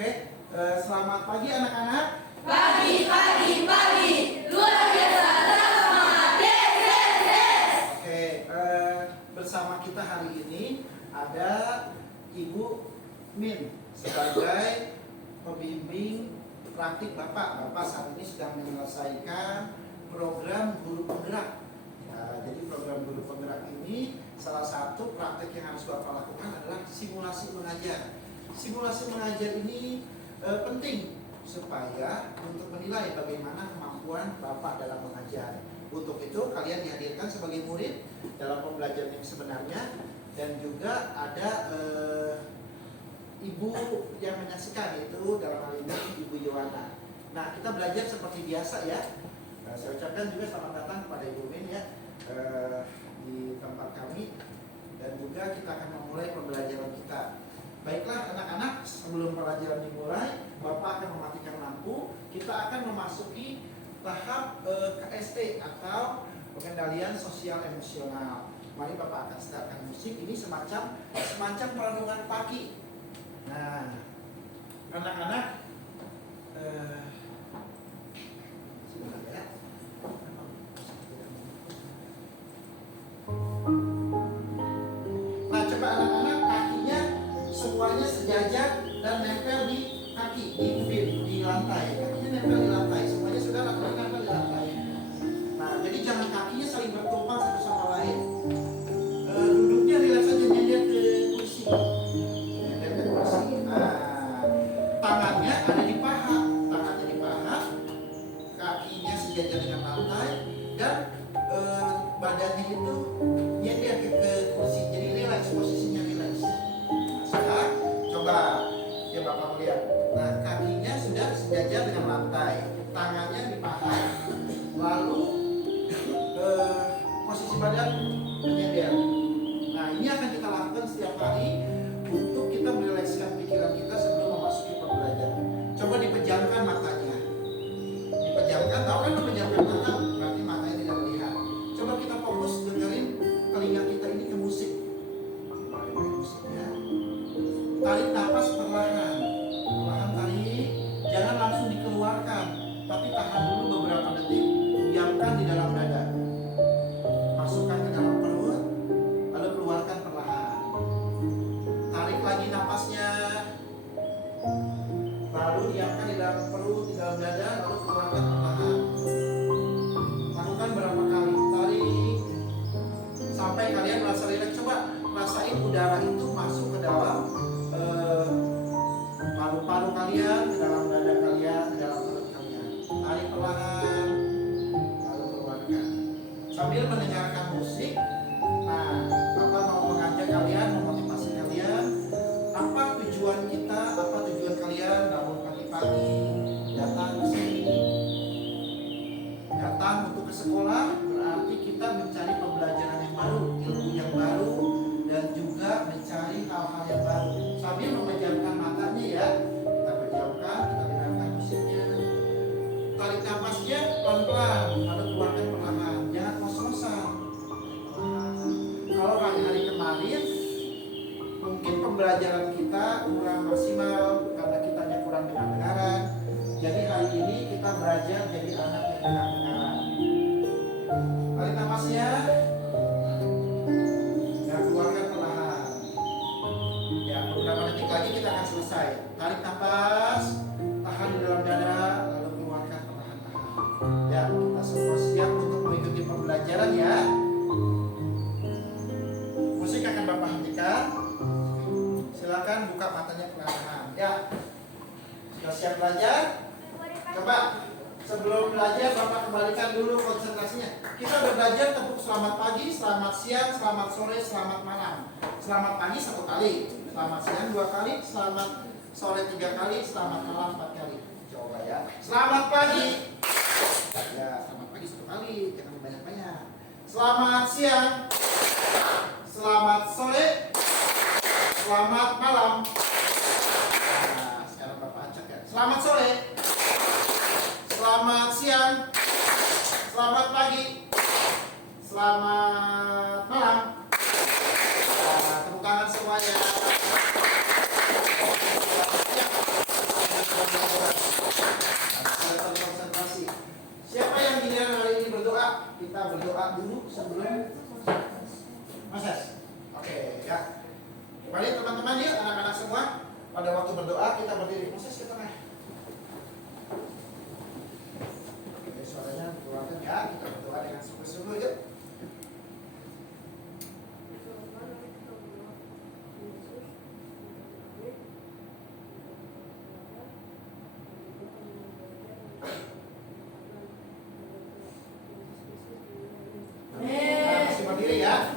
Oke, selamat pagi anak-anak. Pagi, luar biasa, tetap semangat, yes. Oke, bersama kita hari ini ada Ibu Min sebagai pembimbing praktik Bapak. Bapak saat ini sedang menyelesaikan program guru penggerak. Ya, jadi program guru penggerak ini salah satu praktik yang harus Bapak lakukan adalah simulasi mengajar. Simulasi mengajar ini penting supaya untuk menilai bagaimana kemampuan Bapak dalam mengajar. Untuk itu kalian dihadirkan sebagai murid dalam pembelajaran yang sebenarnya, dan juga ada ibu yang menyaksikan, yaitu dalam hal ini Ibu Yohana. Nah, kita belajar seperti biasa ya. Saya ucapkan juga selamat datang kepada Ibu Min ya di tempat kami, dan juga kita akan memulai pembelajaran kita. Baiklah anak-anak, sebelum pelajaran dimulai, Bapak akan mematikan lampu. Kita akan memasuki tahap KST atau pengendalian sosial emosional. Mari Bapak akan startkan musik. Ini semacam perenungan pagi. Nah, anak-anak, sebentar ya. Nah, coba anak-anak, kakinya semuanya sejajar dan nempel di kaki, di lantai. Kakinya nempel di lantai. Semuanya sudah lakukan nempel di lantai. Nah, jadi jangan kakinya saling bertumpang satu sama lain. Duduknya rileks saja, nyender ke kursi. Nyender ke kursi. Nah, tangannya ada di paha. Tangannya di paha. Kakinya sejajar dengan lantai, dan badannya itu nyender ke kursi. Jadi rileks, posisinya rileks. Coba ya Bapak melihat. Nah, kakinya sudah sejajar dengan lantai, tangannya di paha, lalu posisi badan menyender. Nah, ini akan kita lakukan setiap hari untuk kita merilekskan pikiran kita sebelum memasuki pembelajaran. Coba dipejamkan matanya. Dipejamkan, tahu kan memejamkan mata berarti matanya tidak melihat. Coba kita fokus dengerin telinga kita ini ke musik. Pakai musiknya. Tarik nafas perlahan tarik, jangan langsung dikeluarkan, tapi tahan dulu beberapa detik, diamkan di dalam dada, masukkan ke dalam perut, lalu keluarkan perlahan. Tarik lagi nafasnya, lalu diamkan di dalam perut, di dalam dada, lalu keluarkan perlahan. Lakukan berapa kali, tarik sampai kalian merasa rileks. Coba rasain udara itu masuk ke dalam paru-paru kalian, ke dalam dada kalian, ke dalam perut kalian. Tarik perlahan, lalu keluarkan. Sambil mendengarkan musik. Nah, Bapak mau mengajak kalian, memotivasi kalian. Apa tujuan kita? Apa tujuan kalian bangun pagi-pagi, datang ke sini, datang untuk ke sekolah? Berarti kita mencari pembelajaran yang baru, ilmu yang baru, dan juga mencari hal-hal yang baru. Sambil memejamkan matanya ya, kita pejamkan, kita dengarkan musiknya. Tarik nafasnya pelan-pelan, lalu keluarkan perlahan. Jangan kos-kosan. Kalau hari kemarin mungkin pembelajaran kita kurang maksimal karena kitanya kurang dengar-dengaran. Jadi hari ini kita belajar jadi anak yang dengar-dengaran. Tarik nafasnya. Keluarkan perlahan. Ya, beberapa detik lagi kita akan selesai. Tarik nafas, tahan di dalam dada, lalu keluarkan perlahan-lahan. Ya, kita semua siap untuk mengikuti pembelajaran ya. Musik akan Bapak hentikan. Silakan buka matanya perlahan-lahan. Ya, sudah siap belajar? Coba sebelum belajar Bapak kembalikan dulu konsentrasinya. Kita udah belajar tepuk selamat pagi, selamat siang, selamat sore, selamat malam. Selamat pagi 1 kali, selamat siang 2 kali, selamat sore 3 kali, selamat malam 4 kali. Coba ya. Selamat pagi. Ya, selamat pagi 1 kali, jangan banyak-banyak. Selamat siang. Selamat sore. Selamat malam. Nah, sekarang Bapak acak ya. Selamat sore. Selamat siang. Selamat pagi. Selamat malam. Nah, tepuk tangan semuanya. kita berdiri. Moses ke tengah. Oke, suaranya dikeluarkan ya. Kita berdoa dengan sungguh-sungguh yuk. Masih berdiri ya.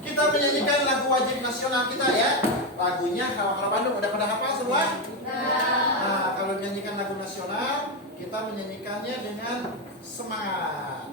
Kita menyanyikan lagu wajib nasional kita ya. Lagunya Hawa Bandung. Udah pada hafal semua? Nah, kalau menyanyikan lagu nasional, kita menyanyikannya dengan semangat.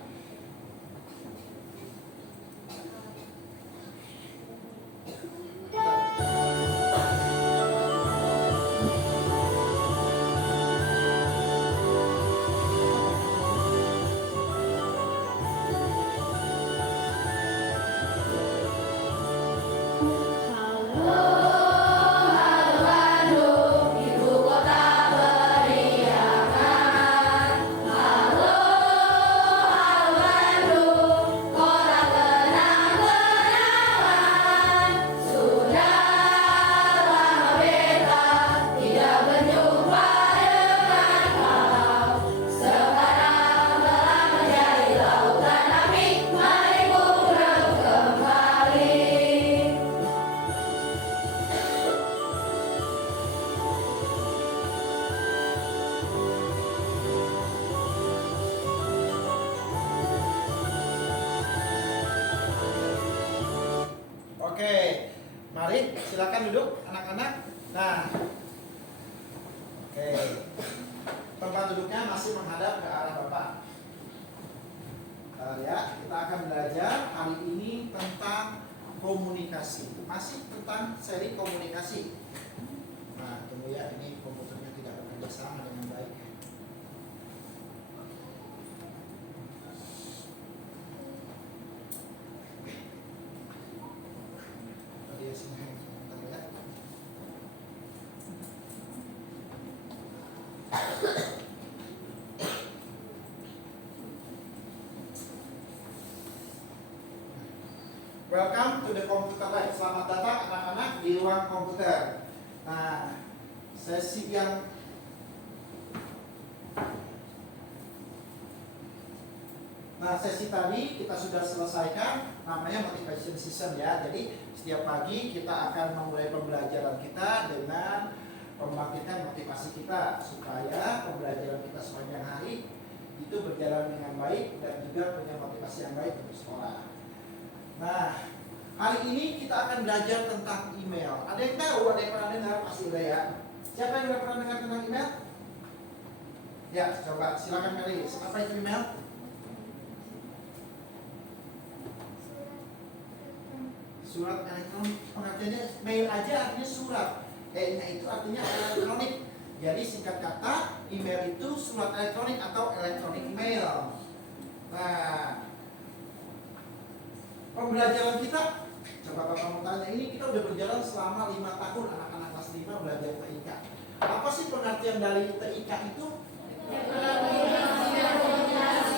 Oke, mari silakan duduk anak-anak. Nah, oke, tempat duduknya masih menghadap ke arah Bapak. Ya, kita akan belajar hari ini tentang komunikasi. Masih tentang seri komunikasi. Nah, tunggu ya, ini komputernya tidak bekerja sama dengan baik. Welcome to the computer lab. Selamat datang anak-anak di ruang komputer. Nah, sesi tadi kita sudah selesaikan, namanya motivation session ya. Jadi setiap pagi kita akan memulai pembelajaran kita dengan membangkitkan motivasi kita supaya pembelajaran kita sepanjang hari itu berjalan dengan baik dan juga punya motivasi yang baik untuk sekolah. Nah, hari ini kita akan belajar tentang email. Ada yang tahu? Ada yang pernah dengar? Pasti udah ya. Siapa yang udah pernah dengar tentang email? Ya, coba silakan Melis. Apa itu email? Surat elektronik. Pengertiannya mail aja artinya surat. E-nya itu artinya elektronik. Jadi singkat kata, email itu surat elektronik atau electronic mail. Nah, pembelajaran kita, coba Bapak mau tanya, ini kita udah berjalan selama 5 tahun anak-anak kelas 5 belajar TIK. Apa sih pengertian dari TIK itu?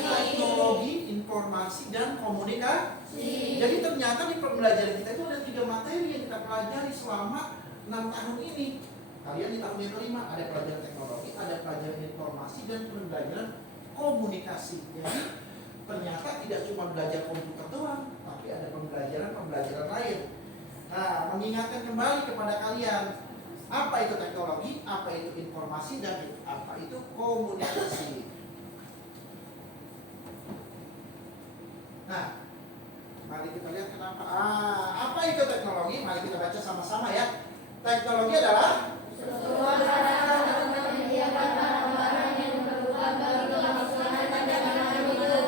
Teknologi, informasi, dan komunikasi. Jadi ternyata di pembelajaran kita itu ada 3 materi yang kita pelajari selama 6 tahun ini. Kalian di tahun yang kelima ada pelajaran teknologi, ada pelajaran informasi, dan pembelajaran komunikasi. Jadi ternyata tidak cuma belajar komputer doang, tapi ada pembelajaran lain. Nah, mengingatkan kembali kepada kalian, apa itu teknologi, apa itu informasi, dan apa itu komunikasi. Nah, mari kita lihat kenapa. Apa itu teknologi? Mari kita baca sama-sama ya. Teknologi adalah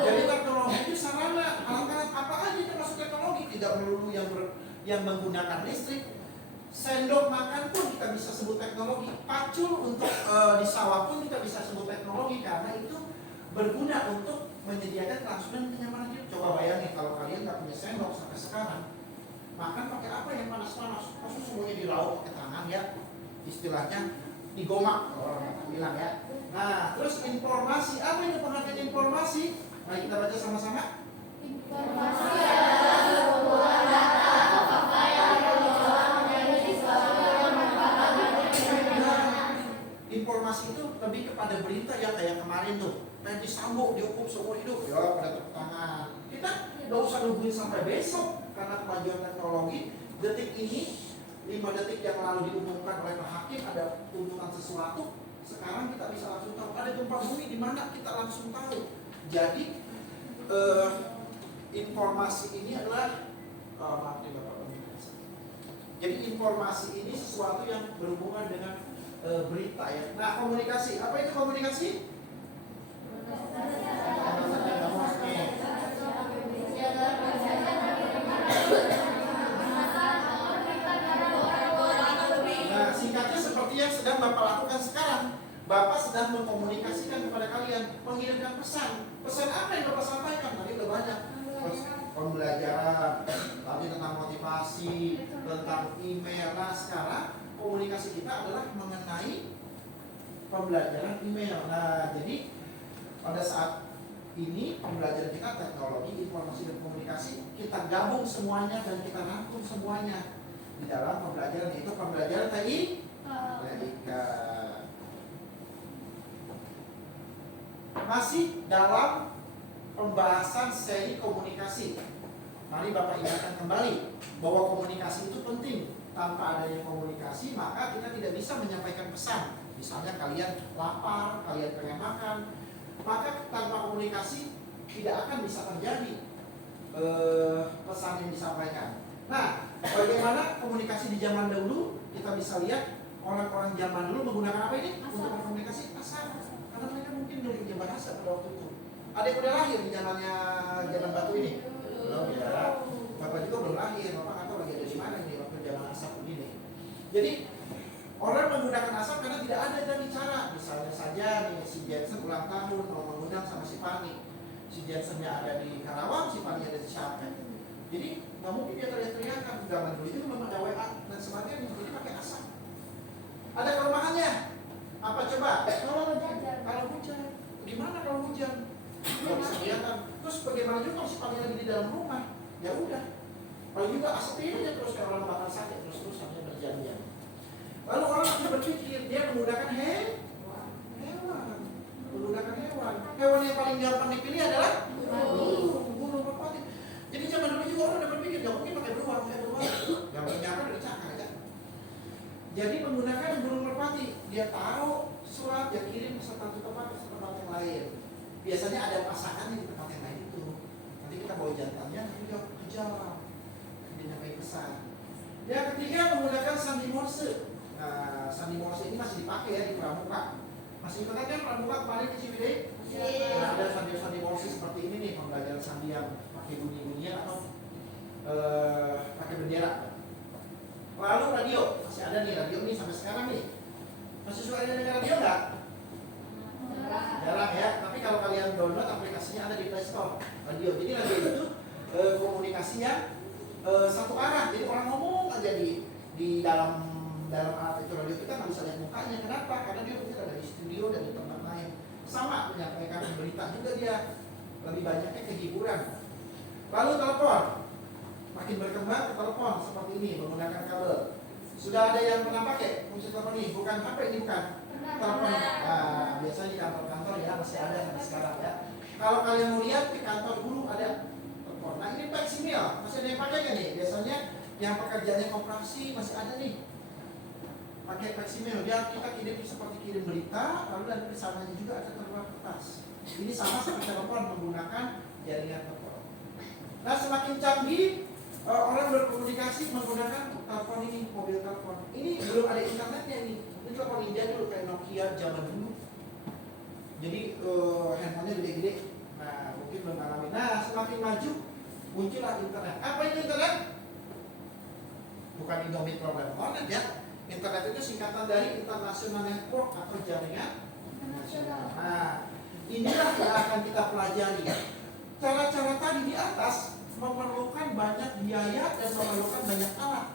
jadi teknologi itu sarana, alat-alat apa aja termasuk teknologi, tidak melulu yang menggunakan listrik. Sendok makan pun kita bisa sebut teknologi. Pacul untuk di sawah pun kita bisa sebut teknologi karena itu berguna untuk menyediakan kelangsungan dan kenyamanan hidup. Coba bayangin kalau kalian nggak punya sendok sampai sekarang, makan pakai apa yang panas-panas? Pasti semuanya diraup pakai tangan ya. Istilahnya digomak kalau orang bilang ya. Nah, terus informasi, apa itu pengertian informasi? Mari kita baca sama-sama. Informasi adalah sebuah data, fakta yang menjadi sesuatu yang merupakan informasi itu lebih kepada berita ya, kayak kemarin tuh Ferdy Sambo dihukum seumur hidup, ya pada tepuk tangan. Kita nggak usah nungguin sampai besok karena kemajuan teknologi. Detik ini 5 detik yang lalu diumumkan oleh Pak Hakim ada tuntutan sesuatu, sekarang kita bisa langsung tahu. Ada gempa bumi di mana, kita langsung tahu. Jadi informasi ini adalah maaf nih Bapak. Jadi informasi ini sesuatu yang berhubungan dengan berita ya. Nah, komunikasi, apa itu komunikasi? Nah, singkatnya seperti yang sedang Bapak lakukan sekarang. Bapak sedang mengkomunikasikan kepada kalian, mengirimkan pesan. Pesan apa yang Bapak sampaikan? Tadi udah banyak. Pembelajaran, tadi tentang motivasi, tentang email. Nah, sekarang komunikasi kita adalah mengenai pembelajaran email. Nah, jadi pada saat ini pembelajaran kita teknologi, informasi dan komunikasi, kita gabung semuanya dan kita rangkum semuanya di dalam pembelajaran, yaitu pembelajaran TIK. Masih dalam pembahasan seri komunikasi. Mari Bapak ingatkan kembali bahwa komunikasi itu penting. Tanpa adanya komunikasi, maka kita tidak bisa menyampaikan pesan. Misalnya kalian lapar, kalian pengen makan, maka tanpa komunikasi tidak akan bisa terjadi pesan yang disampaikan. Nah, bagaimana komunikasi di zaman dahulu? Kita bisa lihat orang-orang zaman dulu menggunakan apa ini untuk berkomunikasi? Asa. Karena mereka mungkin belum punya bahasa pada waktu itu. Ada yang udah lahir di zamannya zaman batu ini? Belum ya. Bapak juga belum lahir. Bapak nggak tahu lagi ada di mana ini waktu zaman asap ini. Jadi orang menggunakan asap karena tidak ada tadi cara. Misalnya saja nih si Jensen ulang tahun mau mengundang sama si Fani. Si Jensennya ada di Karawang, si Fani ada di Syapen. Jadi nggak mungkin dia teriak-teriakan. Zaman dulu itu belum ada WA dan sebagainya. Jadi pakai asap. Ada kelemahannya. Apa coba? Kalau hujan. Gimana kalau hujan? Nggak bisa kelihatan. Terus bagaimana juga kalau si Fani lagi di dalam rumah? Ya udah. Kalau juga asap ini aja terus kayak orang bakar sate terus sampai berjam-jam. Lalu orang akan berpikir dia menggunakan hewan. Menggunakan hewan. Hewan yang paling gampang dipilih adalah burung merpati. Jadi zaman dulu juga orang udah berpikir nggak mungkin pakai beruang. Yang menyiapkan dari cakar ya. Jadi menggunakan burung merpati, dia taruh surat, dia kirim ke satu tempat yang lain. Biasanya ada pasangannya di tempat yang lain itu. Nanti kita bawa jantannya, nanti dia kejar, dia nyampein pesan. Yang ketiga menggunakan sandi Morse. Nah, sandi Morse ini masih dipakai ya di pramuka. Masih ingat kan pramuka kemarin di Ciwidey? Nah, ada sandi Morse seperti ini nih, pembelajaran sandi yang pakai bunyi-bunyian atau pakai bendera. Lalu radio, masih ada nih radio nih sampai sekarang nih. Masih suka dengan radio nggak? Jarang ya. Tapi kalau kalian download aplikasinya ada di Play Store. Radio. Jadi radio itu komunikasinya satu arah. Jadi orang ngomong aja di dalam alat itu radio, kita nggak bisa lihat mukanya. Kenapa? Karena dia mungkin ada di studio dan di tempat lain. Sama menyampaikan berita juga dia. Lebih banyaknya kehiburan. Lalu telepon. Makin berkembang ke telepon seperti ini menggunakan kabel. Sudah ada yang pernah pakai fungsi telepon ini? Bukan HP ini, bukan telepon. Nah, biasanya di kantor-kantor ya masih ada sampai sekarang ya. Kalau kalian mau lihat di kantor guru ada telepon. Nah, ini faksimil masih ada yang pakai kan nih? Biasanya yang pekerjaannya koperasi masih ada nih. Pakai faksimil, dia kita kirim seperti kirim berita, lalu dan di sananya juga ada terbuat kertas. Ini sama seperti telepon menggunakan jaringan telepon. Nah, semakin canggih orang berkomunikasi menggunakan telepon ini, mobil telepon. Ini belum ada internetnya ini. Ini telepon India dulu kayak Nokia zaman dulu. Jadi handphonenya gede-gede. Nah, mungkin belum alami. Nah, semakin maju muncullah internet. Apa itu internet? Bukan Indomie program internet ya. Internet itu singkatan dari International Network atau jaringan nasional. Nah, inilah yang akan kita pelajari. Cara-cara tadi di atas memerlukan banyak biaya dan memerlukan banyak alat.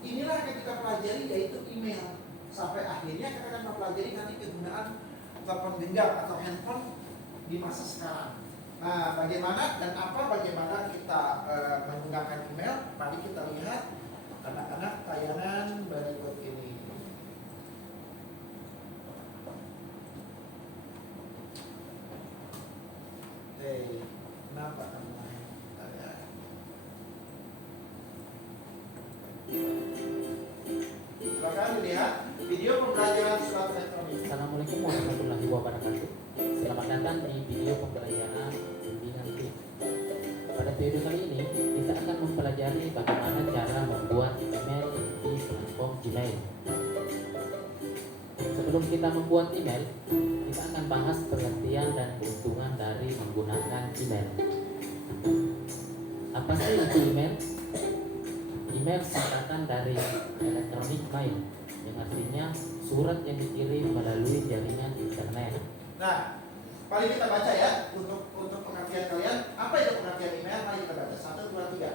Inilah yang kita pelajari, yaitu email. Sampai akhirnya kita akan mempelajari nanti kegunaan telepon genggam atau handphone di masa sekarang. Nah, bagaimana kita menggunakan email? Mari kita lihat anak-anak tayangan berikut ini. video pembelajaran surat elektronik. Assalamualaikum warahmatullahi wabarakatuh. Selamat datang di video pembelajaran bimbingan TIP. Pada video kali ini kita akan mempelajari bagaimana cara membuat email di platform Gmail. Sebelum kita membuat email, kita akan bahas pengertian dan keuntungan dari menggunakan email. Apa sih itu email? Email singkatan dari electronic mail, yang artinya surat yang dikirim melalui jaringan internet. Nah, mari kita baca ya untuk pengertian kalian. Apa itu pengertian email? Mari kita baca 1, 2, 3.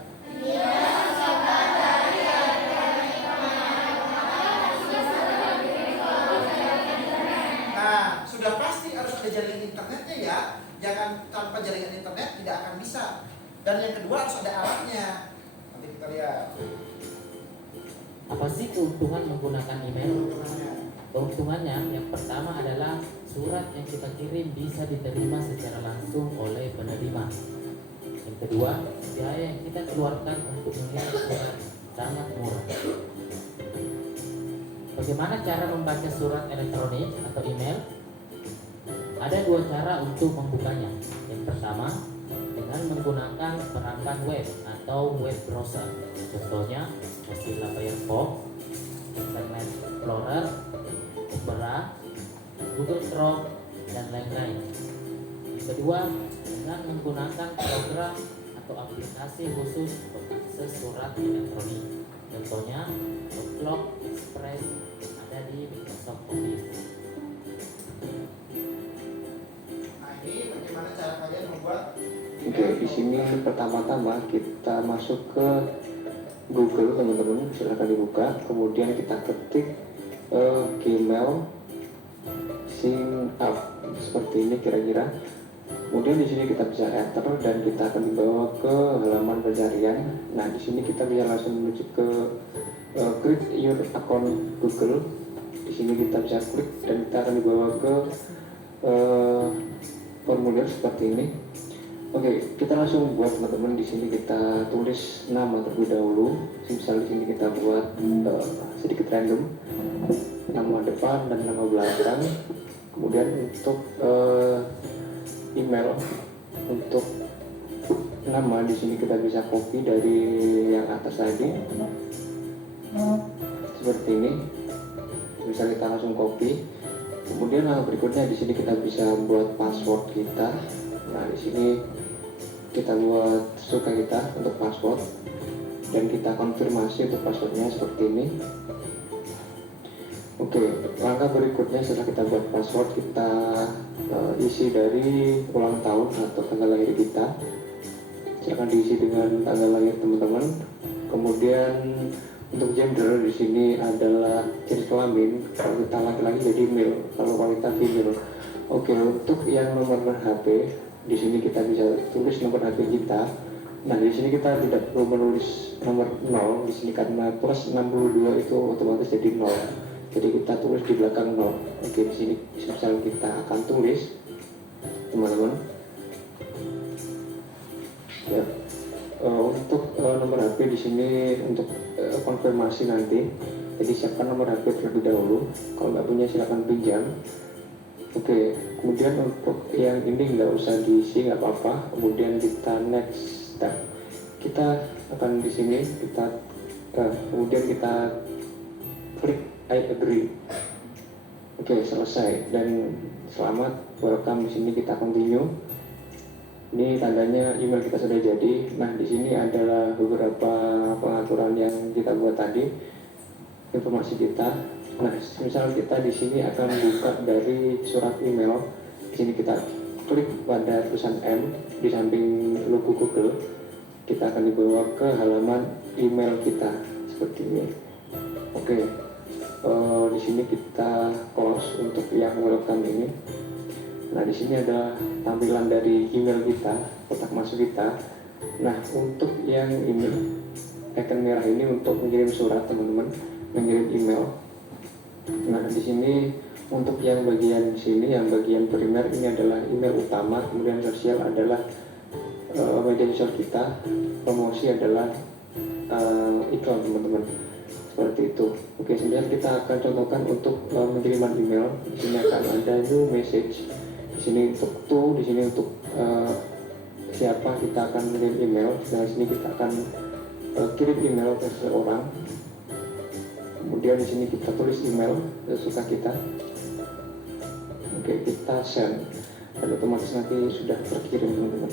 Nah, sudah pasti harus ada jaringan internetnya ya. Jangan tanpa jaringan internet tidak akan bisa. Dan yang kedua harus ada alatnya. Nanti kita lihat Apa sih keuntungan menggunakan email? keuntungannya. Keuntungannya yang pertama adalah surat yang kita kirim bisa diterima secara langsung oleh penerima. Yang kedua, biaya yang kita keluarkan untuk mengirim surat sangat murah. Bagaimana cara membaca surat elektronik atau email? Ada dua cara untuk membukanya. Yang pertama, dengan menggunakan perangkat web atau web browser. Contohnya, Mozilla Firefox, Internet Explorer, Opera, Google Chrome, dan lain-lain. Yang kedua, dengan menggunakan program atau aplikasi khusus untuk akses surat elektronik. Contohnya, Outlook, Express, ada di Microsoft Office. Nah, ini bagaimana cara kalian membuat Oke, di sini pertama-tama kita masuk ke Google, teman-teman. Silahkan dibuka. Kemudian kita ketik Gmail sign up seperti ini kira-kira. Kemudian di sini kita bisa enter dan kita akan dibawa ke halaman pencarian. Nah, di sini kita bisa langsung menuju ke create your account Google. Di sini kita bisa klik dan kita akan dibawa ke formulir seperti ini. Oke, kita langsung buat, teman-teman. Di sini kita tulis nama terlebih dahulu. Misal di sini kita buat sedikit random, nama depan dan nama belakang. Kemudian untuk email, untuk nama di sini kita bisa copy dari yang atas tadi seperti ini. Bisa kita langsung copy. Kemudian langkah berikutnya di sini kita bisa buat password kita. Nah, di sini kita buat suka kita untuk password dan kita konfirmasi untuk passwordnya seperti ini. Oke, langkah berikutnya setelah kita buat password, kita isi dari ulang tahun atau tanggal lahir kita. Silakan diisi dengan tanggal lahir teman-teman. Kemudian untuk gender di sini adalah jenis kelamin. Kalau kita laki-laki jadi male, kalau wanita female. Oke, untuk yang nomor HP di sini kita bisa tulis nomor HP kita. Nah, di sini kita tidak perlu menulis nomor 0 di sini karena plus 62 itu otomatis jadi 0. Jadi kita tulis di belakang 0. Oke, di sini misal kita akan tulis, teman-teman. Ya. Untuk nomor HP di sini untuk konfirmasi nanti. Jadi siapkan nomor HP terlebih dahulu. Kalau nggak punya silakan pinjam. Oke, kemudian untuk yang ini nggak usah diisi, nggak apa-apa. Kemudian kita next step. Kita akan di sini kemudian kita klik I agree. Oke, selesai dan selamat, welcome. Di sini kita continue. Ini tandanya email kita sudah jadi. Nah, di sini adalah beberapa pengaturan yang kita buat tadi, informasi kita. Nah, misal kita di sini akan buka dari surat email. Di sini kita klik pada tulisan M di samping logo Google. Kita akan dibawa ke halaman email kita seperti ini. Oke, di sini kita close untuk yang welcome ini. Nah, di sini ada tampilan dari email kita, kotak masuk kita. Nah, untuk yang ini icon merah ini untuk mengirim surat, teman-teman, mengirim email. Nah, di sini untuk yang bagian sini, yang bagian primer ini adalah email utama, kemudian sosial adalah media sosial kita, promosi adalah iklan, teman-teman. seperti itu. Oke, kemudian kita akan contohkan untuk pengiriman email. Di sini akan ada new message. Di sini untuk to, di sini untuk siapa kita akan mengirim email. Nah, di sini kita akan kirim email ke seseorang. Kemudian di sini kita tulis email sesuka kita. Oke, kita send dan otomatis nanti sudah terkirim, teman-teman.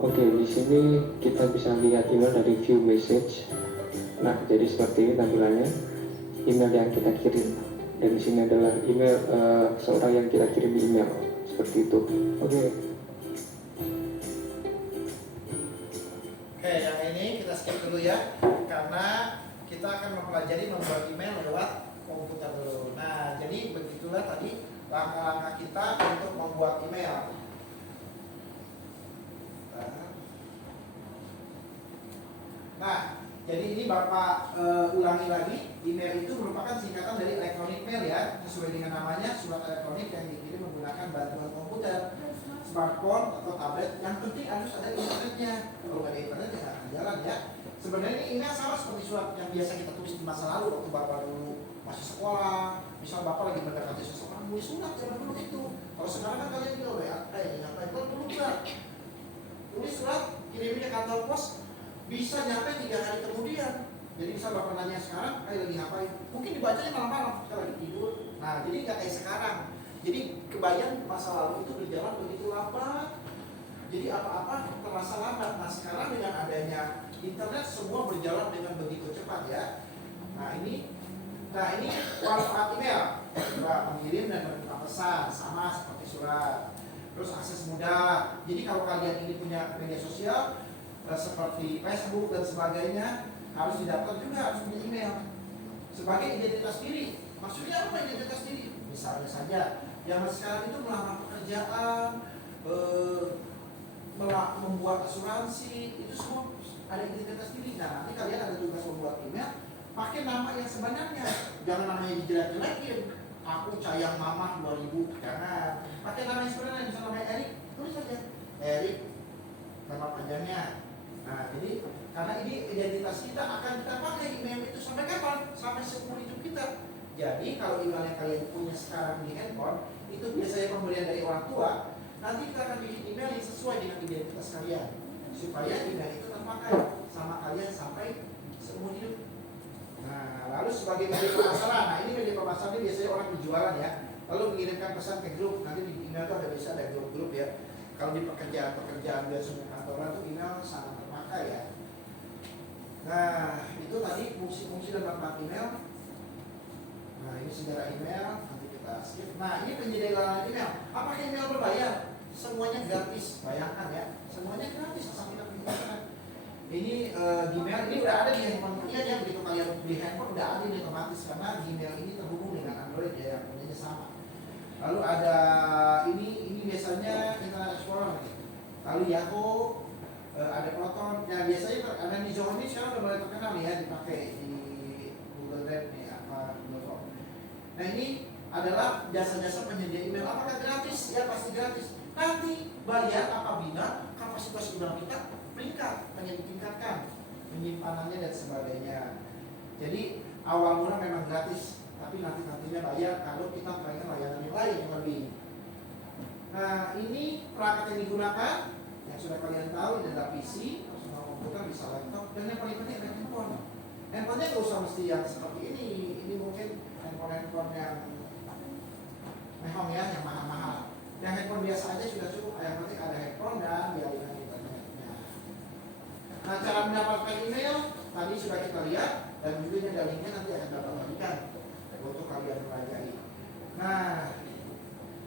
Oke, di sini kita bisa lihat email dari view message. Nah, jadi seperti ini tampilannya email yang kita kirim. Dan di sini adalah email seorang yang kita kirim email seperti itu. Oke. Oke, yang ini kita skip dulu ya, karena kita akan mempelajari membuat email lewat komputer dulu. Nah, jadi begitulah tadi langkah-langkah kita untuk membuat email. Nah, jadi ini Bapak ulangi lagi, email itu merupakan singkatan dari electronic mail ya, sesuai dengan namanya, surat elektronik yang dikirim menggunakan bantuan komputer, smartphone atau tablet. Yang penting harus ada internetnya. Kalau nggak ada internet ya nggak akan jalan ya. Sebenarnya ini email sama seperti surat yang biasa kita tulis di masa lalu waktu Bapak dulu masih sekolah. Misal Bapak lagi mendekati seseorang, nulis surat zaman dulu itu. Kalau sekarang kan kalian juga WA, ngapain? Kalau dulu surat, tulis surat, kirimnya ke kantor pos, bisa nyampe 3 hari kemudian. Jadi bisa Bapak nanya sekarang, lagi ngapain? Mungkin dibacanya malam-malam, kita lagi tidur. Nah, jadi nggak kayak sekarang. Jadi kebayang masa lalu itu berjalan begitu lambat. Jadi apa-apa terasa lambat. Nah, sekarang dengan adanya internet semua berjalan dengan begitu cepat ya. Nah ini manfaat email, mengirim dan menerima pesan sama seperti surat. Terus akses mudah. Jadi kalau kalian ini punya media sosial seperti Facebook dan sebagainya, harus didaftar juga, harus punya email sebagai identitas diri. Maksudnya apa identitas diri? Misalnya saja, yang sekarang itu melamar pekerjaan, membuat asuransi, itu semua ada identitas diri. Nah, nanti kalian ada tugas membuat email, pakai nama yang sebenarnya, jangan namanya dijelek-jelekin. Aku Cayang Mamah 2000, jangan. Pakai nama yang sebenarnya, misalnya namanya Erik, tulis saja Erik, nama panjangnya. Nah, jadi karena ini identitas kita akan kita pakai email itu sampai kapan? Sampai seumur hidup kita. Jadi kalau email yang kalian punya sekarang di handphone itu biasanya pemberian dari orang tua. Nanti kita akan bikin email yang sesuai dengan identitas kalian supaya email itu terpakai sama kalian sampai seumur hidup. Nah, lalu sebagai media pemasaran, nah ini media pemasaran ini biasanya orang berjualan ya, lalu mengirimkan pesan ke grup. Nanti di email itu ada grup-grup ya. Kalau di pekerjaan biasanya kantoran itu email sangat terpakai ya. Nah, itu tadi fungsi-fungsi dan manfaat email. Nah, ini sejarah email, nanti kita skip. Nah, ini penyedia layanan email. Apakah email berbayar? Semuanya gratis, bayangkan ya, semuanya gratis asal kita punya internet. Ini Gmail ini udah ada di handphone kalian ya, begitu kalian beli handphone udah ada ini otomatis karena Gmail ini terhubung dengan Android ya, yang punyanya sama. Lalu ada ini biasanya Internet Explorer, lalu Yahoo, ada Proton. Ya biasanya ada di Zoho ini sekarang udah mulai terkenal ya, dipakai di Google Drive nih apa Google Form. Nah ini adalah jasa-jasa penyedia email. Apakah gratis? Ya pasti gratis. Nanti bayar apabila kapasitas email kita meningkat, ditingkatkan penyimpanannya dan sebagainya. Jadi awal mula memang gratis, tapi nantinya bayar kalau kita pakai layanan yang lain yang lebih. Nah ini perangkat yang digunakan yang sudah kalian tahu, ini adalah PC, personal komputer, bisa laptop, dan yang paling penting adalah handphone. Handphonenya nggak usah mesti yang seperti ini mungkin handphone yang mehong ya, yang mahal-mahal. Yang handphone biasa aja sudah cukup, yang penting ada handphone dan jaringan internetnya. Nah, cara mendapatkan email tadi sudah kita lihat, dan juga ada linknya nanti akan dapat bagikan untuk kalian pelajari. Nah,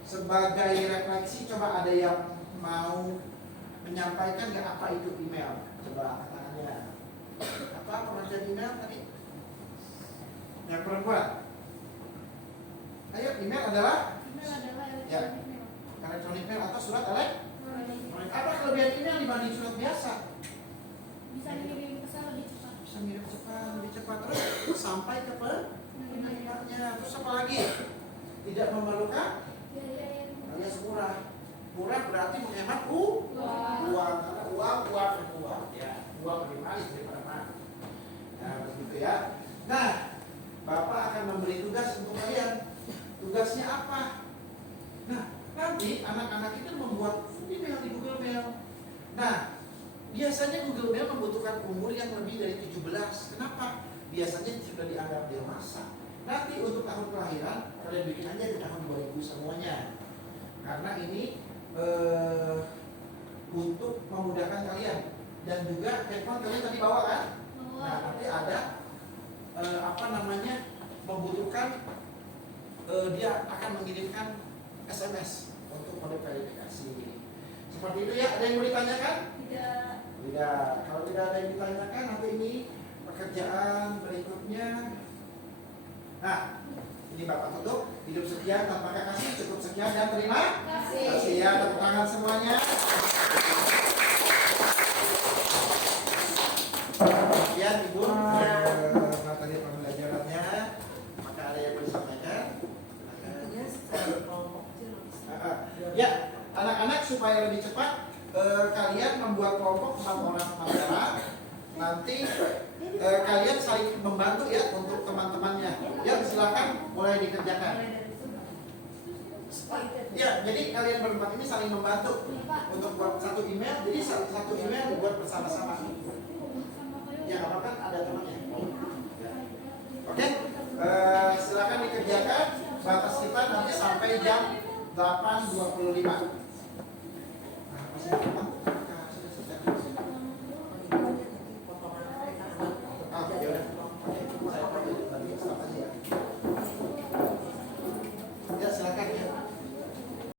sebagai refleksi, coba ada yang mau menyampaikan nggak apa itu email? Coba angkat tangannya. Apa pengertian email tadi? Yang perempuan. Ayo, email adalah ya, elektronik mail atau surat elektronik. Apa kelebihan email dibanding surat biasa? Bisa mengirim pesan lebih cepat. Bisa mengirim lebih cepat terus sampai ke penerimanya. Terus apa lagi? Tidak memerlukan alias murah. Murah berarti menghemat uang. Karena uang ya. Uang lebih manis daripada mana. Nah begitu ya. Nah, Bapak akan memberi tugas untuk kalian. Tugasnya apa? Nah, nanti anak-anak itu membuat email di Google Mail. Nah, biasanya Google Mail membutuhkan umur yang lebih dari 17. Kenapa? Biasanya sudah dianggap dewasa. Nanti untuk tahun kelahiran kalian bikin aja di tahun 2000 semuanya. Karena ini untuk memudahkan kalian. Dan juga handphone kalian tadi bawa kan? Nah, nanti ada membutuhkan dia akan mengirimkan SMS untuk kode verifikasi. Seperti itu ya. Ada yang mau ditanyakan? Tidak. Tidak. Kalau tidak ada yang ditanyakan, nanti ini pekerjaan berikutnya. Nah, ini Bapak tutup. Hidup sekian tanpa kasih, cukup sekian dan terima kasih ya. Tepuk tangan semuanya. Sekian Ibu materi pembelajarannya. Maka ada yang mau disampaikan? Ya, anak-anak supaya lebih cepat kalian membuat kelompok 4 orang orang. Nanti kalian saling membantu ya untuk teman-temannya. Ya, silakan mulai dikerjakan. Ya, jadi kalian berempat ini saling membantu untuk buat satu email. Jadi satu email dibuat bersama-sama. Ya, apa-apa ada temannya. Ya. Oke, silakan dikerjakan. Batas kita nanti sampai jam 8.25. Nah, masih